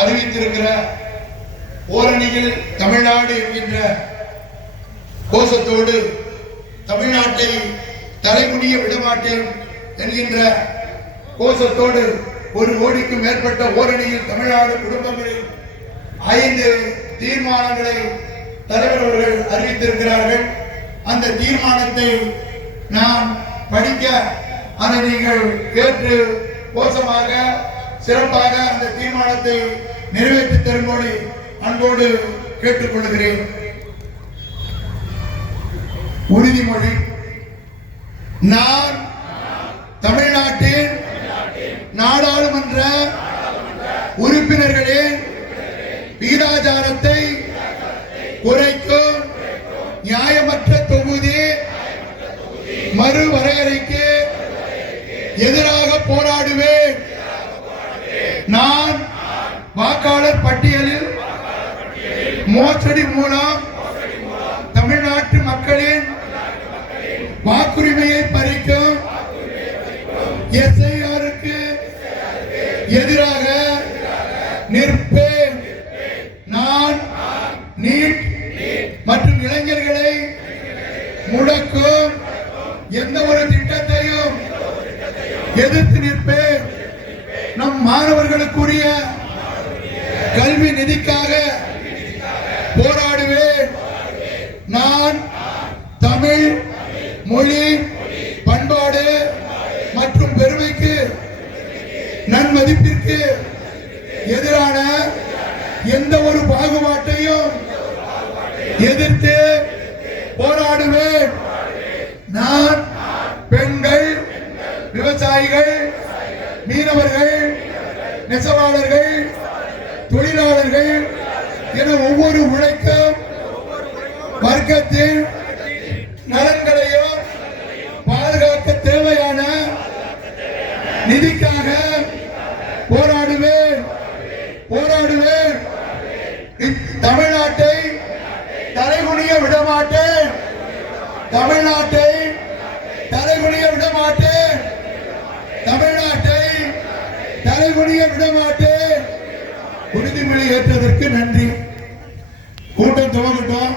அறிவித்திருக்கிற ஓரணியில் தமிழ்நாடு என்கின்ற கோஷத்தோடு தமிழ்நாட்டை தலைகுனிய விடமாட்டேன் என்கின்ற கோஷத்தோடு 1 கோடிக்கும் மேற்பட்ட ஓரணியில் தமிழ்நாடு குடும்பங்களில் 5 தீர்மானங்களை தலைவர் அவர்கள் அறிவித்திருக்கிறார்கள். அந்த தீர்மானத்தை நான் படிக்க அதை நீங்கள் கேட்டு கோஷமாக சிறப்பாக அந்த தீர்மானத்தை நிறைவேற்றி தரும்படி அன்போடு கேட்டுக்கொள்கிறேன். உறுதிமொழி. நான் தமிழ்நாட்டின் நாடாளுமன்ற உறுப்பினர்களின் விகிதாச்சாரத்தை குறைக்கும் நியாயமற்ற தொகுதி மறுவரையறைக்கு எதிராக போராடுவேன். நான் வாக்காளர் பட்டியலில் மோசடி மூலம் தமிழ்நாட்டு மக்களின் வாக்குரிமையை பறிக்கும் எஸ்ஐஆருக்கு எதிராக நிற்பேன். நான் நீட் மற்றும் இளைஞர்களை முடக்கும் எந்த ஒரு திட்டத்தையும் எதிர்த்து நிற்பேன். நம் மாணவர்களுக்குரிய கல்வி நிதிக்காக போராடுவேன். நான் தமிழ் மொழி பண்பாடு மற்றும் பெருமைக்கு நன்மதிப்பிற்கு எதிரான எந்த ஒரு பாகுபாட்டையும் எதிர்த்து போராடுவேன். நான் பெண்கள், விவசாயிகள், மீனவர்கள், நெசவாளர்கள், தொழிலாளர்கள் என ஒவ்வொரு உழைக்கும் வர்க்கத்தின் நலன்களையும் பாதுகாக்க தேவையான நிதிக்காக போராடுவேன். தமிழ்நாட்டை தலைகுனிய விடமாட்டேன். தமிழ்நாட்டை தலைகுனிய விடமாட்டேன். தமிழ்நாட்டை தலைகுனிய விடமாட்டேன். உறுதிமொழி ஏற்றதற்கு நன்றி. கூட்டம் துவங்கட்டும்.